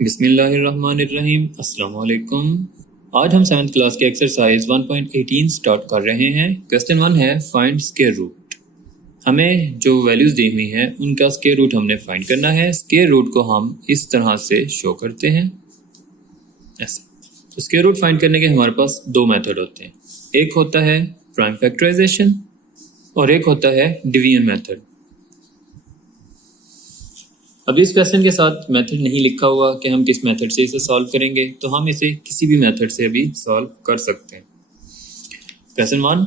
बिस्मिल्लाहिर्रहमानिर्रहीम। अस्सलाम वालेकुम। आज हम 7th क्लास के एक्सरसाइज 1.18 स्टार्ट कर रहे हैं। क्वेश्चन 1 है फाइंड स्क्वायर रूट। हमें जो वैल्यूज़ दी हुई हैं उनका स्क्वायर रूट हमने फाइंड करना है। स्क्वायर रूट को हम इस तरह से शो करते हैं ऐसे। तो स्क्वायर रूट फाइंड करने के हमारे पास दो मेथड होते हैं, एक होता है प्राइम फैक्टराइजेशन और एक होता है डिवीजन मेथड। अब इस क्वेश्चन के साथ मेथड नहीं लिखा हुआ कि हम किस मेथड से इसे सॉल्व करेंगे, तो हम इसे किसी भी मेथड से भी सॉल्व कर सकते हैं। क्वेश्चन 1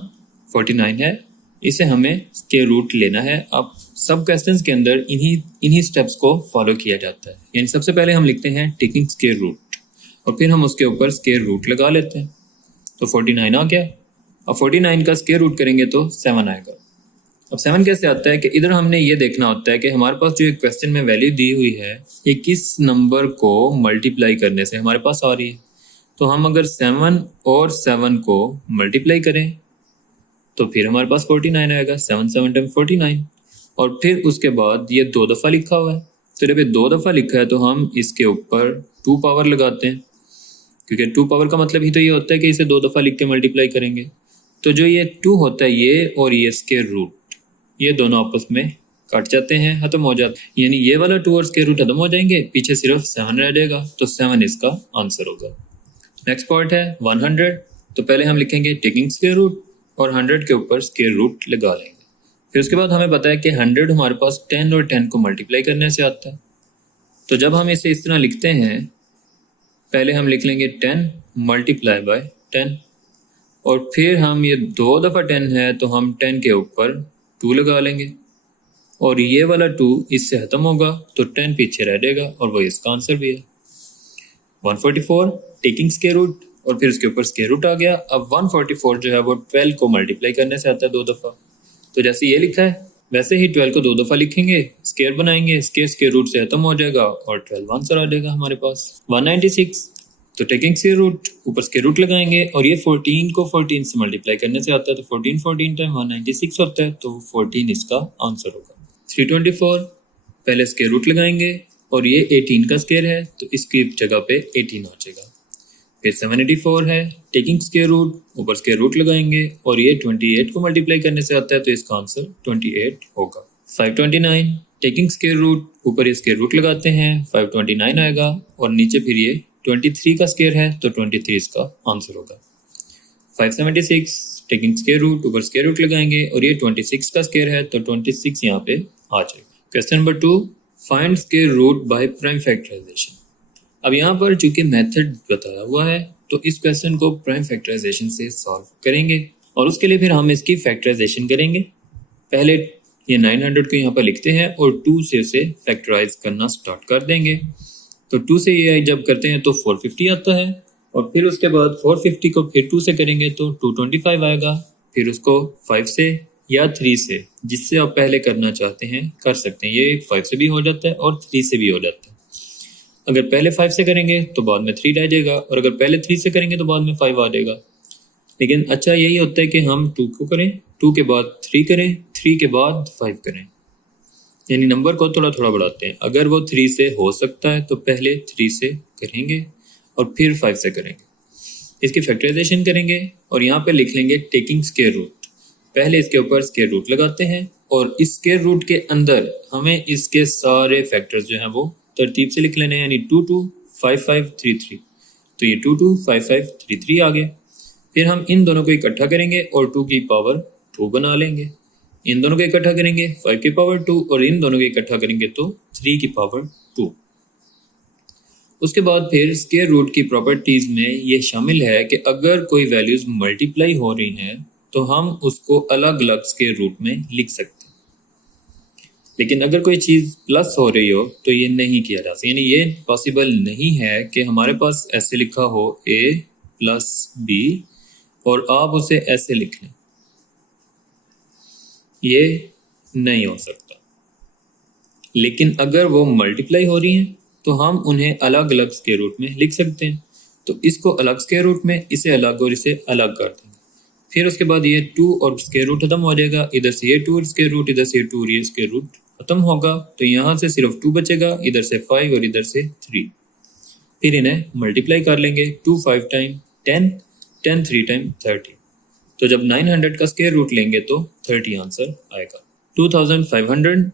49 है, इसे हमें स्क्वायर रूट लेना है। अब सब क्वेश्चंस के अंदर इन्हीं स्टेप्स को फॉलो किया जाता है। यानी सबसे पहले हम लिखते हैं टेकिंग स्क्वायर रूट और फिर हम उसके ऊपर स्क्वायर रूट लगा लेते हैं। तो 49 आ गया। अब 49 का स्क्वायर रूट करेंगे तो 7 आएगा। अब 7 कैसे आता है कि इधर हमने ये देखना होता है कि हमारे पास जो एक क्वेश्चन में वैल्यू दी हुई है ये किस नंबर को मल्टीप्लाई करने से हमारे पास आ रही है। तो हम अगर 7 और 7 को मल्टीप्लाई करें तो फिर हमारे पास 49 आएगा। 7 7 टाइम 49 और फिर उसके बाद ये 2 दफ़ा लिखा हुआ है। तो जब ये 2 दफ़ा लिखा है तो हम इसके ऊपर 2 पावर लगाते हैं, क्योंकि 2 पावर का मतलब ही तो ये होता है कि इसे 2 दफ़ा लिख के मल्टीप्लाई करेंगे। तो जो ये 2 होता है ये और ये स्क्वायर रूट ये दोनों आपस में कट जाते हैं, खत्म हो जाते हैं। यानी ये वाला 2 और स्क्वायर रूट खत्म हो जाएंगे, पीछे सिर्फ 7 रह जाएगा। तो 7 इसका आंसर होगा। नेक्स्ट पार्ट है 100। तो पहले हम लिखेंगे टेकिंग स्क्वायर रूट और 100 के ऊपर स्क्वायर रूट लगा लेंगे। फिर उसके बाद हमें पता है कि 100 हमारे पास 10 और 10 को मल्टीप्लाई करने से आता है। तो जब हम इसे इस तरह लिखते हैं, पहले हम लिख लेंगे 10 मल्टीप्लाई बाय 10 और फिर हम ये 2 दफ़ा 10 है तो हम 10 के ऊपर 2 लगा लेंगे और ये वाला 2 इससे खत्म होगा तो 10 पीछे रह जाएगा और वो इसका आंसर भी है। 144 टेकिंग स्क्वायर रूट और फिर उसके ऊपर स्क्वायर रूट आ गया। अब 144 जो है वो 12 को मल्टीप्लाई करने से आता है 2 दफ़ा। तो जैसे ये लिखा है वैसे ही 12 को 2 दफ़ा लिखेंगे, स्क्वायर बनाएंगे, स्क्वायर रूट से खत्म हो जाएगा और 12 आंसर आ जाएगा हमारे पास। 196 तो टेकिंग स्क्वायर रूट ऊपर स्क्वायर रूट लगाएंगे और ये 14 को 14 से मल्टीप्लाई करने से आता है। तो 14 टाइम 196 होता है तो 14 इसका आंसर होगा। 324 पहले स्क्वायर रूट लगाएंगे और ये 18 का स्क्वायर है तो इसकी जगह पे 18 आ जाएगा। फिर 784 है टेकिंग स्क्वायर रूट ऊपर स्क्वायर रूट लगाएंगे और ये 28 को मल्टीप्लाई करने से आता है तो इसका आंसर 28 होगा। 529 टेकिंग स्क्वायर रूट ऊपर ये स्क्वायर रूट लगाते हैं, 529 आएगा और नीचे फिर ये 23 का स्क्वायर है तो 23 इसका आंसर होगा। 576 टेकिंग स्क्वायर रूट ऊपर स्क्वायर रूट लगाएंगे और ये 26 का स्क्वायर है तो 26 यहाँ पे आ जाएगा। Question number 2 find square root by prime factorization. अब यहाँ पर चूंकि मेथड बताया हुआ है तो इस क्वेश्चन को प्राइम फैक्टराइजेशन से सॉल्व करेंगे और उसके लिए फिर हम इसकी फैक्टराइजेशन करेंगे। पहले ये 900 को यहाँ पर लिखते हैं और 2 से उसे फैक्टराइज करना स्टार्ट कर देंगे। तो 2 से ये जब करते हैं तो 450 आता है और फिर उसके बाद 450 को फिर 2 से करेंगे तो 225 आएगा। फिर उसको 5 से या 3 से, जिससे आप पहले करना चाहते हैं कर सकते हैं। ये 5 से भी हो जाता है और 3 से भी हो जाता है। अगर पहले 5 से करेंगे तो बाद में 3 रह जाएगा और अगर पहले 3 से करेंगे तो बाद में 5 आ जाएगा। लेकिन अच्छा यही होता है कि हम 2 को करें, 2 के बाद 3 करें, 3 के बाद 5 करें, यानी नंबर को थोड़ा थोड़ा बढ़ाते हैं। अगर वो 3 से हो सकता है तो पहले 3 से करेंगे और फिर 5 से करेंगे। इसकी फैक्टराइजेशन करेंगे और यहाँ पे लिख लेंगे टेकिंग स्क्वायर रूट। पहले इसके ऊपर स्क्वायर रूट लगाते हैं और इस स्क्वायर रूट के अंदर हमें इसके सारे फैक्टर्स जो हैं वो तरतीब से लिख लेने हैं, यानी 2 2 5 5 3 3। तो ये 2 2 5 5 3 3 आ गए। फिर हम इन दोनों को इकट्ठा करेंगे और 2 की पावर 2 बना लेंगे। इन दोनों को इकट्ठा करेंगे 5 की पावर 2 और इन दोनों को इकट्ठा करेंगे तो 3 की पावर 2। उसके बाद फिर स्क्वायर रूट की प्रॉपर्टीज में ये शामिल है कि अगर कोई वैल्यूज मल्टीप्लाई हो रही हैं तो हम उसको अलग अलग स्क्वायर रूट में लिख सकते हैं। लेकिन अगर कोई चीज़ प्लस हो रही हो तो ये नहीं किया जा सकता, यानी ये पॉसिबल नहीं है कि हमारे पास ऐसे लिखा हो a प्लस b और आप उसे ऐसे लिख लें, ये नहीं हो सकता। लेकिन अगर वो मल्टीप्लाई हो रही हैं तो हम उन्हें अलग अलग स्क्वायर रूट में लिख सकते हैं। तो इसको अलग स्क्वायर रूट में, इसे अलग और इसे अलग कर देंगे। फिर उसके बाद ये 2 और स्क्वायर रूट खत्म हो जाएगा, इधर से ये 2 स्क्वायर रूट, इधर से 2 ये स्क्वायर रूट खत्म होगा। तो यहाँ से सिर्फ 2 बचेगा, इधर से 5 और इधर से 3। फिर इन्हें मल्टीप्लाई कर लेंगे 2 5 टाइम 10, 10 3 टाइम 30। तो जब 900 का स्क्वायर रूट लेंगे तो 30 आंसर आएगा। 2500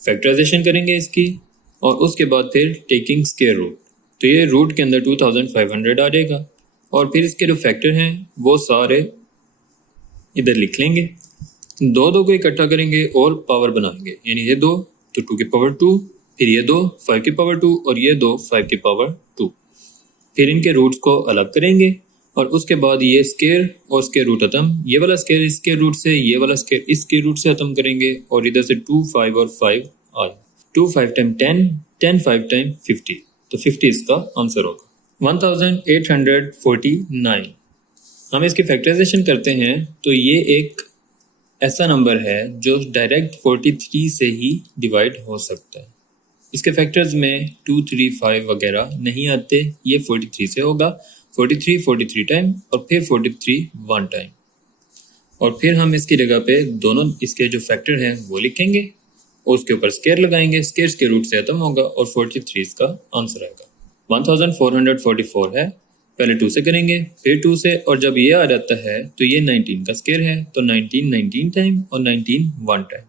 फैक्टराइजेशन करेंगे इसकी और उसके बाद फिर टेकिंग स्क्वायर रूट, तो ये रूट के अंदर 2500 आ जाएगा और फिर इसके जो फैक्टर हैं वो सारे इधर लिख लेंगे। दो को इकट्ठा करेंगे और पावर बनाएंगे, यानी ये 2 तो 2 की पावर 2, फिर ये 2 5 की पावर 2 और ये 2 5 की पावर 2। फिर इनके रूट्स को अलग करेंगे और उसके बाद ये स्क्वायर और स्क्वायर रूट खत्म, ये वाला स्क्वायर इस स्क्वायर रूट से, ये वाला स्क्वायर इस स्क्वायर रूट से खत्म करेंगे और इधर से 2 5 और 5 आ 2 5 टाइम 10, 10 5 टाइम 50, तो 50 इसका आंसर होगा। 1849 हम इसकी फैक्टराइजेशन करते हैं तो ये एक ऐसा नंबर है जो डायरेक्ट 43 से ही डिवाइड हो सकता है। इसके फैक्टर्स में 2 3 5 वगैरह नहीं आते, ये 43 से होगा। 43 टाइम और फिर 43 1 टाइम, और फिर हम इसकी जगह पे दोनों इसके जो फैक्टर हैं वो लिखेंगे और उसके ऊपर स्क्वायर लगाएंगे, स्क्वायर के रूट से खत्म होगा और 43 इसका आंसर आएगा। 1444 है, पहले 2 से करेंगे फिर 2 से, और जब ये आ जाता है तो ये 19 का स्क्वायर है, तो 19 टाइम और 19 1 टाइम।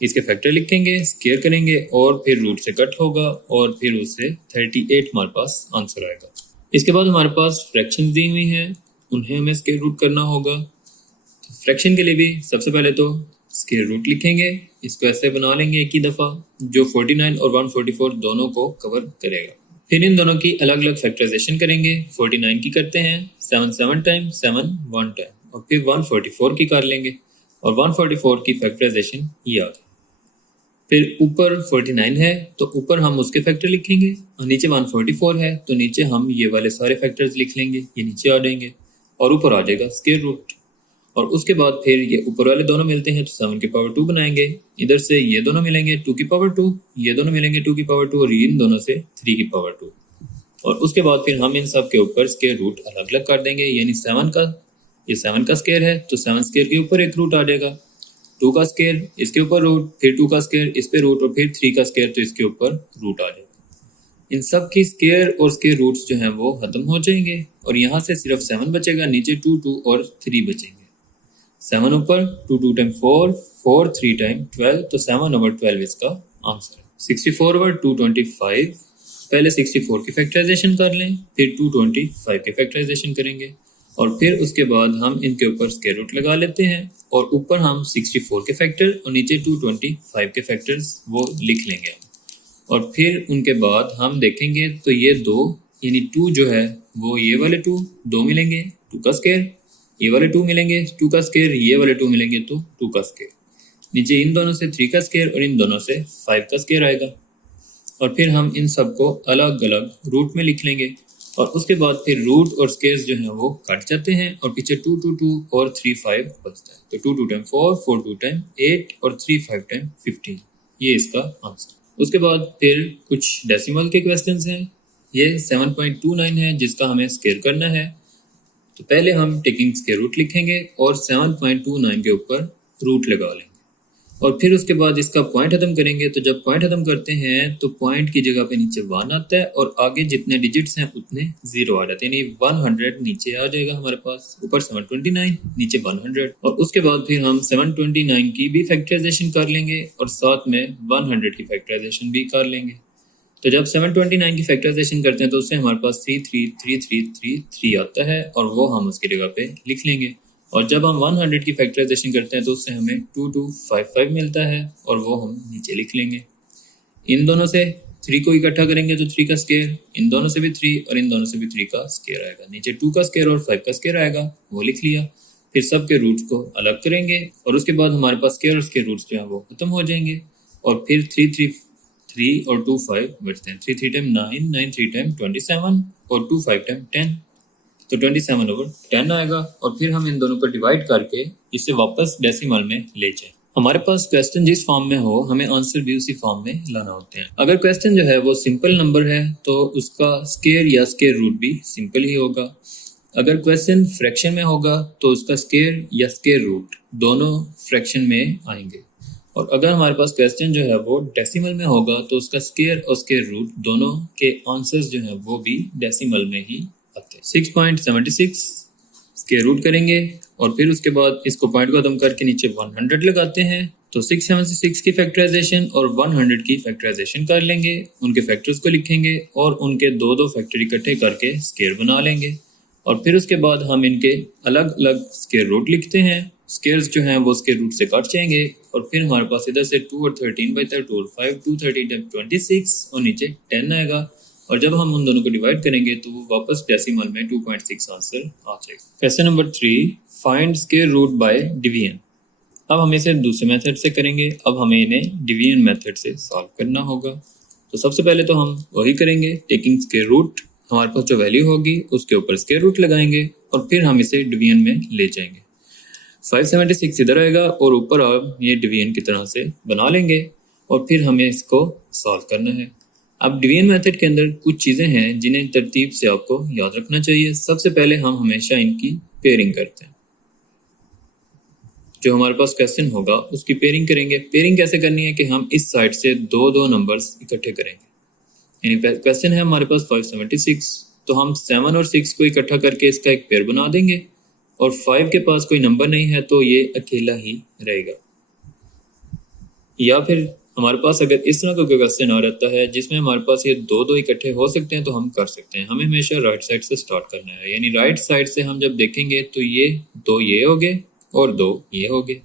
इसके फैक्टर लिखेंगे, स्क्वायर करेंगे और फिर रूट से कट होगा और फिर उससे 38 हमारे पास आंसर आएगा। इसके बाद हमारे पास फ्रैक्शन दी हुई हैं, उन्हें हमें स्क्वायर रूट करना होगा। तो फ्रैक्शन के लिए भी सबसे पहले तो स्क्वायर रूट लिखेंगे, इसको ऐसे बना लेंगे एक ही दफ़ा, जो 49 और 144 दोनों को कवर करेगा। फिर इन दोनों की अलग अलग फैक्टराइजेशन करेंगे। 49 की करते हैं 7 टाइम 7 1 टाइम, और फिर 144 की कर लेंगे और 144 की फैक्टराइजेशन ये आ गई। फिर ऊपर 49 है तो ऊपर हम उसके फैक्टर लिखेंगे, और नीचे 144 है तो नीचे हम ये वाले सारे फैक्टर्स लिख लेंगे, ये नीचे आ जाएंगे और ऊपर आ जाएगा स्क्वायर रूट। और उसके बाद फिर ये ऊपर वाले दोनों मिलते हैं तो 7 की पावर 2 बनाएंगे, इधर से ये दोनों मिलेंगे 2 की पावर 2, ये दोनों मिलेंगे 2 की पावर 2 और इन दोनों से 3 की पावर 2। और उसके बाद फिर हम इन सब के ऊपर स्क्वायर रूट अलग अलग कर देंगे, यानी 7 का ये 7 का स्क्वायर है तो 7 स्क्वायर के ऊपर एक रूट आ जाएगा, 2 का स्क्वायर इसके ऊपर रूट, फिर 2 का स्क्वायर इस पे रूट और फिर 3 का स्क्वायर तो इसके ऊपर रूट आ जाएगा। इन सब की स्क्वायर और स्क्वायर रूट्स जो हैं वो खत्म हो जाएंगे और यहाँ से सिर्फ 7 बचेगा, नीचे 2 2 और 3 बचेंगे। 7 ऊपर 2 2 टाइम 4 4 3 टाइम 12, तो 7/12 इसका आंसर है। 64 ओवर 225, पहले 64 की फैक्टराइजेशन कर लें, फिर 225 की फैक्टराइजेशन करेंगे और फिर उसके बाद हम इनके ऊपर स्क्वायर रूट लगा लेते हैं और ऊपर हम 64 के फैक्टर और नीचे 225 के फैक्टर्स वो लिख लेंगे। और फिर उनके बाद हम देखेंगे तो ये 2 यानी 2 जो है वो ये वाले 2 मिलेंगे, 2 का स्क्वायर, ये वाले 2 मिलेंगे 2 का स्क्वायर, ये वाले 2 मिलेंगे तो 2 का स्क्वायर, नीचे इन दोनों से 3 का स्क्वायर और इन दोनों से 5 का स्क्वायर आएगा। और फिर हम इन सबको अलग अलग रूट में लिख लेंगे और उसके बाद फिर रूट और स्क्वायर्स जो हैं वो कट जाते हैं और पीछे 2 2 2 और 3 5 बचता है, तो 2 2 टाइम 4 4 2 टाइम 8 और 3 5 टाइम 15, ये इसका आंसर। उसके बाद फिर कुछ डेसिमल के क्वेश्चंस हैं, ये 7.29 है जिसका हमें स्क्वायर करना है। तो पहले हम टेकिंग स्क्वायर रूट लिखेंगे और 7.29 के ऊपर रूट लगा लेंगे और फिर उसके बाद इसका पॉइंट खत्म करेंगे। तो जब पॉइंट खत्म करते हैं तो पॉइंट की जगह पे नीचे 1 आता है और आगे जितने डिजिट्स हैं उतने 0 आ जाते हैं, यानी 100 नीचे आ जाएगा हमारे पास, ऊपर 729 नीचे 100। और उसके बाद फिर हम 729 की भी फैक्टराइजेशन कर लेंगे और साथ में 100 की फैक्टराइजेशन भी कर लेंगे। तो जब 729 की फैक्टराइजेशन करते हैं तो उससे हमारे पास 3 आता है और वो हम उसकी जगह पे लिख लेंगे। और जब हम 100 की फैक्टराइजेशन करते हैं तो उससे हमें 2255 मिलता है और वो हम नीचे लिख लेंगे। इन दोनों से 3 को इकट्ठा करेंगे तो 3 का स्क्वायर, इन दोनों से भी 3 और इन दोनों से भी 3 का स्क्वायर आएगा, नीचे 2 का स्क्वायर और 5 का स्क्वायर आएगा, वो लिख लिया। फिर सब के रूट्स को अलग करेंगे और उसके बाद हमारे पास स्क्वायर और स्क्वायर रूट्स जो हैं वो खत्म हो जाएंगे और फिर 3 और 2 5 बचते हैं। 3 3 टाइम 9 9 3 टाइम 27 और 2 5 टाइम 10, तो 27/10 आएगा। और फिर हम इन दोनों को डिवाइड करके इसे वापस डेसिमल में ले जाएं। हमारे पास क्वेश्चन जिस फॉर्म में हो हमें आंसर भी उसी फॉर्म में लाना होते हैं। अगर क्वेश्चन जो है वो सिंपल नंबर है तो उसका स्क्वायर या स्क्वायर रूट भी सिंपल ही होगा। अगर क्वेश्चन फ्रैक्शन में होगा तो उसका स्क्वायर या स्क्वायर रूट दोनों फ्रैक्शन में आएंगे। और अगर हमारे पास क्वेश्चन जो है वो डेसिमल में होगा तो उसका स्क्वायर और स्क्वायर रूट दोनों के आंसर्स जो हैं वो भी डेसिमल में ही आते हैं। 6.76 स्क्वायर रूट करेंगे और फिर उसके बाद इसको पॉइंट को खत्म करके नीचे 100 लगाते हैं। तो 676 की फैक्टराइजेशन और 100 की फैक्टराइजेशन कर लेंगे, उनके फैक्टर्स को लिखेंगे और उनके दो दो फैक्टर इकट्ठे करके स्क्वायर बना लेंगे और फिर उसके बाद हम इनके अलग अलग स्क्वायर रूट लिखते हैं। स्क्वायर्स जो हैं वो स्क्वायर रूट से कट जाएंगे और फिर हमारे पास इधर से 2 और 13/32 और 5 2 13 26 और नीचे 10 आएगा और जब हम उन दोनों को डिवाइड करेंगे तो वो वापस डेसिमल में 2.6 आंसर आ जाएगा। Question number 3, find square root by division. अब हम इसे दूसरे मेथड से करेंगे। अब हमें इन्हें डिवीजन मेथड से सॉल्व करना होगा। तो सबसे पहले तो हम वही करेंगे, टेकिंग स्क्वायर रूट, हमारे पास जो वैल्यू होगी उसके ऊपर स्क्वायर रूट लगाएंगे और फिर हम इसे डिवीजन में ले जाएंगे। 576 इधर आएगा और ऊपर आप ये डिवीजन की तरह से बना लेंगे और फिर हमें इसको सॉल्व करना है। अब डिवीजन मेथड के अंदर कुछ चीज़ें हैं जिन्हें तरतीब से आपको याद रखना चाहिए। सबसे पहले हम हमेशा इनकी पेयरिंग करते हैं। जो हमारे पास क्वेश्चन होगा उसकी पेयरिंग करेंगे। पेयरिंग कैसे करनी है कि हम इस साइड से दो दो नंबर्स इकट्ठे करेंगे। यानी क्वेश्चन है हमारे पास 576, तो हम 7 और 6 को इकट्ठा करके इसका एक पेयर बना देंगे और 5 के पास कोई नंबर नहीं है तो ये अकेला ही रहेगा। या फिर हमारे पास अगर इस तरह का कोई क्वेश्चन आ रहता है जिसमें हमारे पास ये दो दो इकट्ठे हो सकते हैं तो हम कर सकते हैं। हमें हमेशा राइट साइड से स्टार्ट करना है, यानी राइट साइड से हम जब देखेंगे तो ये दो ये हो गए और दो ये हो गए।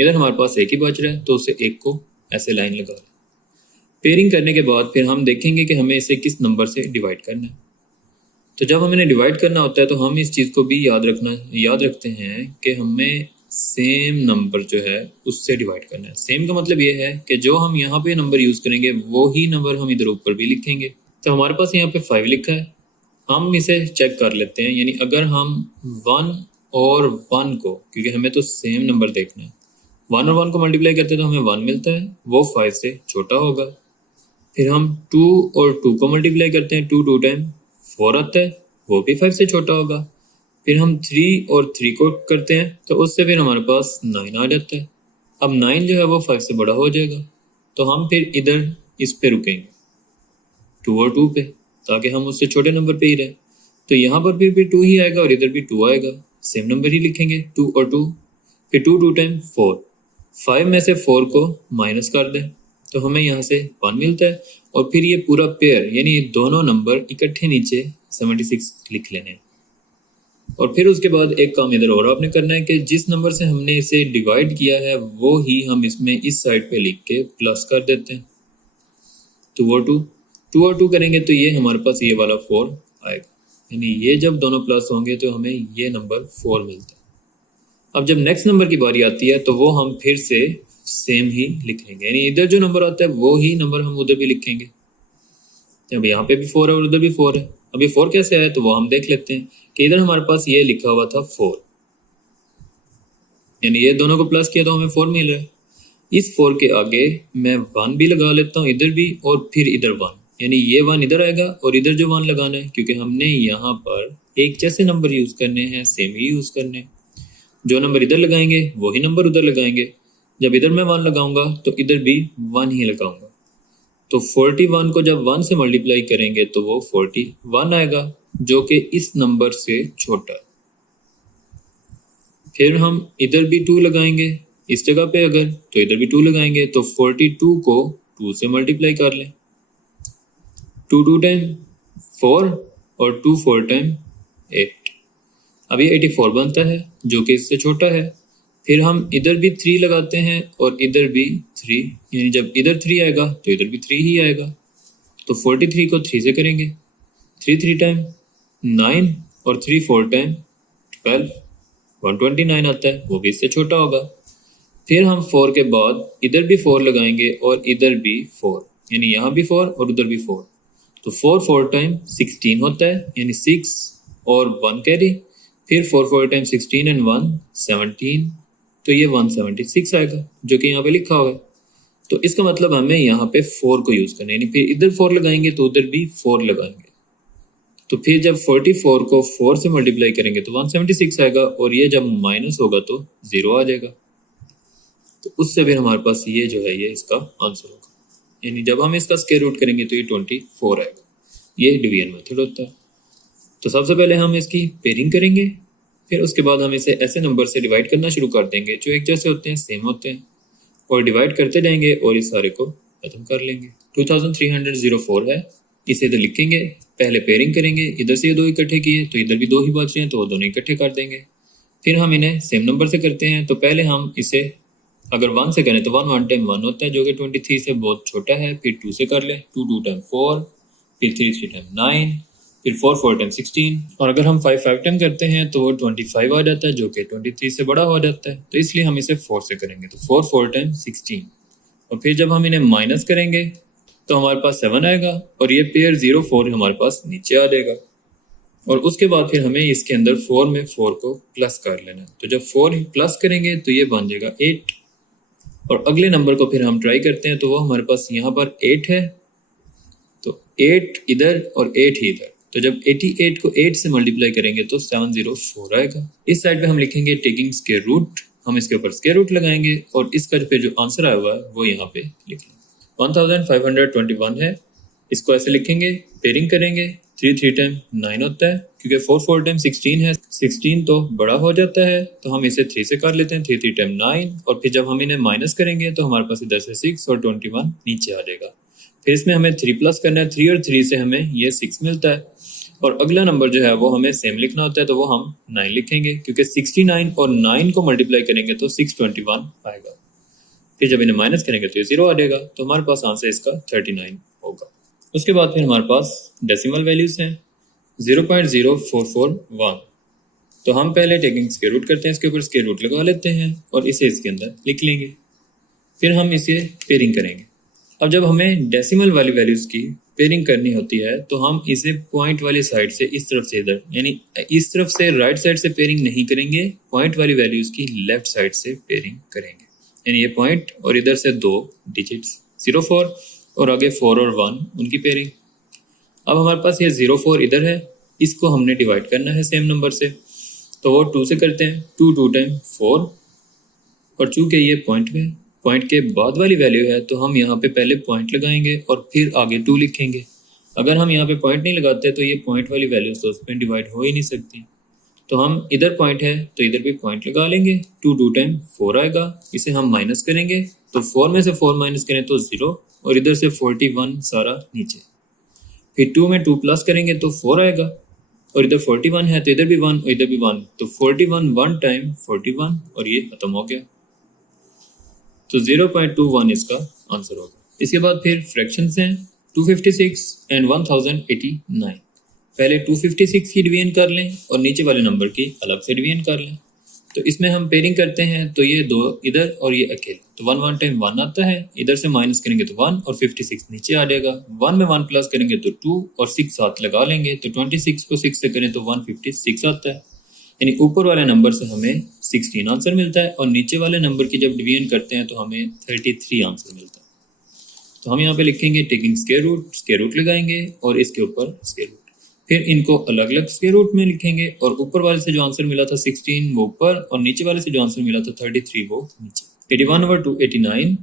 इधर हमारे पास एक ही बच रहा है तो उसे एक को ऐसे लाइन लगा लें। पेयरिंग करने के बाद फिर हम देखेंगे कि हमें इसे किस नंबर से डिवाइड करना है। तो जब हमें डिवाइड करना होता है तो हम इस चीज़ को भी याद रखते हैं कि हमें सेम नंबर जो है उससे डिवाइड करना है। सेम का मतलब ये है कि जो हम यहाँ पे नंबर यूज़ करेंगे वो ही नंबर हम इधर ऊपर भी लिखेंगे। तो हमारे पास यहाँ पे 5 लिखा है, हम इसे चेक कर लेते हैं। यानी अगर हम 1 और 1 को, क्योंकि हमें तो सेम नंबर देखना है, 1 और 1 को मल्टीप्लाई करते हैं तो हमें 1 मिलता है, वो 5 से छोटा होगा। फिर हम 2 और 2 को मल्टीप्लाई करते हैं, 2 टाइम 4 आता है, वो भी 5 से छोटा होगा। फिर हम 3 और 3 को करते हैं तो उससे फिर हमारे पास 9 आ जाता है। अब 9 जो है वो 5 से बड़ा हो जाएगा तो हम फिर इधर इस पे रुकेंगे 2 और 2 पे, ताकि हम उससे छोटे नंबर पे ही रहें। तो यहाँ पर भी 2 ही आएगा और इधर भी 2 आएगा, सेम नंबर ही लिखेंगे 2 और 2। फिर 2 टाइम 4, 5 में से 4 को माइनस कर दें तो हमें यहाँ से 1 मिलता है और फिर ये पूरा पेयर यानी दोनों नंबर इकट्ठे नीचे 76 लिख लेने। और फिर उसके बाद एक काम इधर और आपने करना है कि जिस नंबर से हमने इसे डिवाइड किया है वो ही हम इसमें इस साइड पे लिख के प्लस कर देते हैं। 2 और 2 करेंगे तो ये हमारे पास ये वाला 4 आएगा, यानी ये जब दोनों प्लस होंगे तो हमें ये नंबर 4 मिलता है। अब जब नेक्स्ट नंबर की बारी आती है तो वो हम फिर से सेम ही लिखेंगे, यानी इधर जो नंबर आता है वो ही नंबर हम उधर भी लिखेंगे। अब यहाँ पे भी 4 है और उधर भी 4 है। अब ये 4 कैसे आया तो वो हम देख लेते हैं कि इधर हमारे पास ये लिखा हुआ था 4, यानी ये दोनों को प्लस किया तो हमें 4 मिल रहा है। इस 4 के आगे मैं 1 भी लगा लेता हूँ इधर भी और फिर इधर 1, यानी ये 1 इधर आएगा और इधर जो 1 लगाना है, क्योंकि हमने यहाँ पर एक जैसे नंबर यूज़ करने हैं, सेम ही यूज़ करने हैं। जो नंबर इधर लगाएंगे वही नंबर उधर लगाएंगे। जब इधर मैं 1 लगाऊंगा तो इधर भी 1 ही लगाऊंगा। तो 41 को जब 1 से मल्टीप्लाई करेंगे तो वो 41 आएगा जो कि इस नंबर से छोटा है। फिर हम इधर भी 2 लगाएंगे इस जगह पे, अगर तो इधर भी 2 लगाएंगे तो 42 को 2 से मल्टीप्लाई कर लें। 2 टाइम 4 और 2 4 टाइम 8, अब ये 84 बनता है जो कि इससे छोटा है। फिर हम इधर भी 3 लगाते हैं और इधर भी 3, यानी जब इधर 3 आएगा तो इधर भी 3 ही आएगा। तो 43 को 3 से करेंगे, 3 टाइम 9 और 3 4 टाइम 12, 129 आता है, वो भी इससे छोटा होगा। फिर हम 4 के बाद इधर भी 4 लगाएंगे और इधर भी 4, यानी यहाँ भी 4 और उधर भी 4। तो 4 टाइम 16 होता है, यानी 6 और 1 कैरी। फिर 4 टाइम 16 एंड 1 17, तो ये 176 आएगा जो कि यहाँ पे लिखा हुआ है। तो इसका मतलब हमें यहाँ पे 4 को यूज़ करना है, यानी फिर इधर 4 लगाएंगे तो उधर भी 4 लगाएंगे। तो फिर जब 44 को 4 से मल्टीप्लाई करेंगे तो 176 आएगा और ये जब माइनस होगा तो 0 आ जाएगा। तो उससे फिर हमारे पास ये जो है ये इसका आंसर होगा, यानी जब हम इसका स्क्वायर रूट करेंगे तो ये 24 आएगा। ये डिवीजन मेथड होता है। तो सबसे पहले हम इसकी पेयरिंग करेंगे, फिर उसके बाद हम इसे ऐसे नंबर से डिवाइड करना शुरू कर देंगे जो एक जैसे होते हैं, सेम होते हैं, और डिवाइड करते जाएंगे और इस सारे को खत्म कर लेंगे। 2304 है, इसे इधर लिखेंगे, पहले पेयरिंग करेंगे, इधर से ये दो इकट्ठे किए तो इधर भी दो ही बच रहे हैं तो वो दोनों इकट्ठे कर देंगे। फिर हम इन्हें सेम नंबर से करते हैं, तो पहले हम इसे अगर 1 से करें तो 1 1 टाइम 1 होता है जो कि 23 से बहुत छोटा है। फिर 2 से कर लें, 2 2 टाइम 4, फिर 3 3 टाइम 9, फिर 4 4 टाइम 16, और अगर हम 5 5 टाइम करते हैं तो वो 25 आ जाता है जो कि 23 से बड़ा हो जाता है। तो इसलिए हम इसे 4 से करेंगे, तो 4 4 टाइम 16, और फिर जब हम इन्हें माइनस करेंगे तो हमारे पास 7 आएगा, और ये पेयर 0 4 हमारे पास नीचे आ जाएगा। और उसके बाद फिर हमें इसके अंदर 4 में 4 को प्लस कर लेना है, तो जब 4 प्लस करेंगे तो ये बन जाएगा 8, और अगले नंबर को फिर हम ट्राई करते हैं, तो वो हमारे पास यहाँ पर 8 है, तो 8 इधर और 8 ही इधर, तो जब 88 को 8 से मल्टीप्लाई करेंगे तो 704 आएगा। इस साइड पे हम लिखेंगे टेकिंग स्क्वायर रूट, हम इसके ऊपर स्क्वायर रूट लगाएंगे और इसका पे जो आंसर आया हुआ है वो यहाँ पे लिखेंगे। 1521 है, इसको ऐसे लिखेंगे, पेयरिंग करेंगे, 3 3 टाइम 9 होता है, क्योंकि 4 4 टाइम 16 है, 16 तो बड़ा हो जाता है, तो हम इसे 3 से कर लेते हैं, 3 3 टाइम 9, और फिर जब हम इन्हें माइनस करेंगे तो हमारे पास इधर से 6 और 21 नीचे आ जाएगा। फिर इसमें हमें 3 प्लस करना है, 3 और 3 से हमें ये 6 मिलता है, और अगला नंबर जो है वो हमें सेम लिखना होता है, तो वो हम 9 लिखेंगे, क्योंकि 69 और 9 को मल्टीप्लाई करेंगे तो 621 आएगा। फिर जब इन्हें माइनस करेंगे तो ये 0 आ जाएगा, तो हमारे पास आंसर इसका 39 होगा। उसके बाद फिर हमारे पास डेसिमल वैल्यूज हैं 0.0441, तो हम पहले टेकिंग स्क्वायर रूट करते हैं, इसके ऊपर स्क्वायर रूट लगा लेते हैं और इसे इसके अंदर लिख लेंगे, फिर हम इसे पेयरिंग करेंगे। अब जब हमें डेसिमल वाली वैल्यूज की पेयरिंग करनी होती है तो हम इसे पॉइंट वाली साइड से इस तरफ से इधर, यानी इस तरफ से राइट साइड से पेयरिंग नहीं करेंगे, पॉइंट वाली वैल्यूज की लेफ्ट साइड से पेयरिंग करेंगे, यानी ये पॉइंट और इधर से 2 डिजिट्स 0 4 और आगे 4 और 1 उनकी पेयरिंग। अब हमारे पास ये 0 4 इधर है, इसको हमने डिवाइड करना है सेम नंबर से, तो वो 2 से करते हैं, 2 2 टाइम 4, और चूंकि ये पॉइंट के बाद वाली वैल्यू है तो हम यहाँ पे पहले पॉइंट लगाएंगे और फिर आगे 2 लिखेंगे। अगर हम यहाँ पे पॉइंट नहीं लगाते तो ये पॉइंट वाली वैल्यूज तो उसमें डिवाइड हो ही नहीं सकती, तो हम इधर पॉइंट है तो इधर भी पॉइंट लगा लेंगे, 2 2 टाइम 4 आएगा, इसे हम माइनस करेंगे, तो 4 में से 4 माइनस करें तो 0, और इधर से 41 सारा नीचे, फिर 2 में 2 प्लस करेंगे तो 4 आएगा, और इधर 41 है तो इधर भी 1 और इधर भी 1, तो 41 1 टाइम 41, और ये खत्म हो गया, तो 0.21 इसका आंसर होगा। इसके बाद फिर फ्रैक्शंस हैं 256 एंड 1089। पहले 256 की डिवीजन कर लें और नीचे वाले नंबर की अलग से डिवीजन कर लें, तो इसमें हम पेयरिंग करते हैं, तो ये 2 इधर और ये अकेले, तो 1 1 टाइम 1 आता है, इधर से माइनस करेंगे तो 1 और 56 नीचे आ जाएगा, 1 में 1 प्लस करेंगे तो 2 और 6 साथ लगा लेंगे, तो 26 को 6 से करें तो 156 आता है, यानी ऊपर वाले नंबर से हमें 16 आंसर मिलता है, और नीचे वाले नंबर की जब डिवीजन करते हैं तो हमें 33 आंसर मिलता है। तो हम यहाँ पे लिखेंगे टेकिंग स्क्वायर रूट लगाएंगे और इसके ऊपर स्क्वायर रूट, फिर इनको अलग अलग स्क्वायर रूट में लिखेंगे, और ऊपर वाले से जो आंसर मिला था 16 वो ऊपर, और नीचे वाले से जो आंसर मिला था 33 वो नीचे। 81 over 289,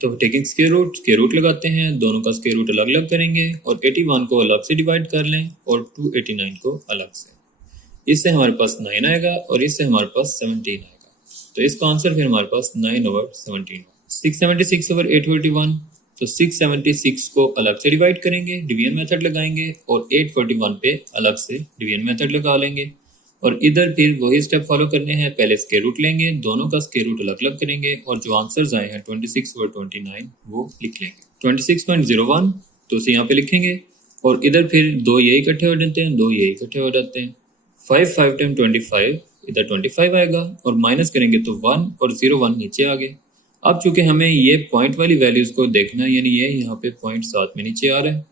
तो टेकिंग स्क्वायर रूट लगाते हैं, दोनों का स्क्वायर रूट अलग अलग करेंगे, और 81 को अलग से डिवाइड कर लें और 289 को अलग से, इससे हमारे पास 9 आएगा और इससे हमारे पास 17 आएगा, तो इसका आंसर फिर हमारे पास 9 over 17। 676 over 841, तो 676 को अलग से डिवाइड करेंगे, डिवीजन मेथड लगाएंगे, और 841 पे अलग से डिवीजन मेथड लगा लेंगे, और इधर फिर वही स्टेप फॉलो करने हैं, पहले स्क्वायर रूट लेंगे, दोनों का स्क्वायर रूट अलग अलग करेंगे, और जो आंसर्स आए हैं 26 over 29 वो लिख लेंगे। 26.01 तो उसे यहाँ पे लिखेंगे, और इधर फिर 2 ये इकट्ठे हो जाते हैं, 2 ये इकट्ठे हो जाते हैं, 5 5 टाइम 25, इधर 25 आएगा, और माइनस करेंगे तो 1 और 0 1 नीचे आ गए। अब चूंकि हमें ये पॉइंट वाली वैल्यूज को देखना है, यानी ये यहाँ पे पॉइंट साथ में नीचे आ रहा है,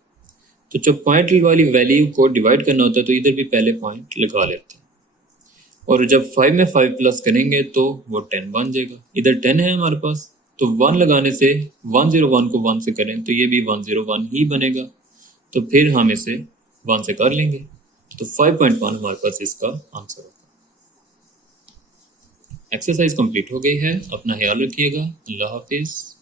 तो जब पॉइंट वाली वैल्यू को डिवाइड करना होता है तो इधर भी पहले पॉइंट लगा लेते हैं, और जब 5 में 5 प्लस करेंगे तो वो 10 बन जाएगा, इधर 10 है हमारे पास, तो 1 लगाने से 101 को 1 से करें तो ये भी 101 ही बनेगा, तो फिर हम इसे 1 से कर लेंगे, तो 5.1 हमारे पास इसका आंसर होगा। एक्सरसाइज कंप्लीट हो गई है। अपना ख्याल रखिएगा। अल्लाह हाफिज़।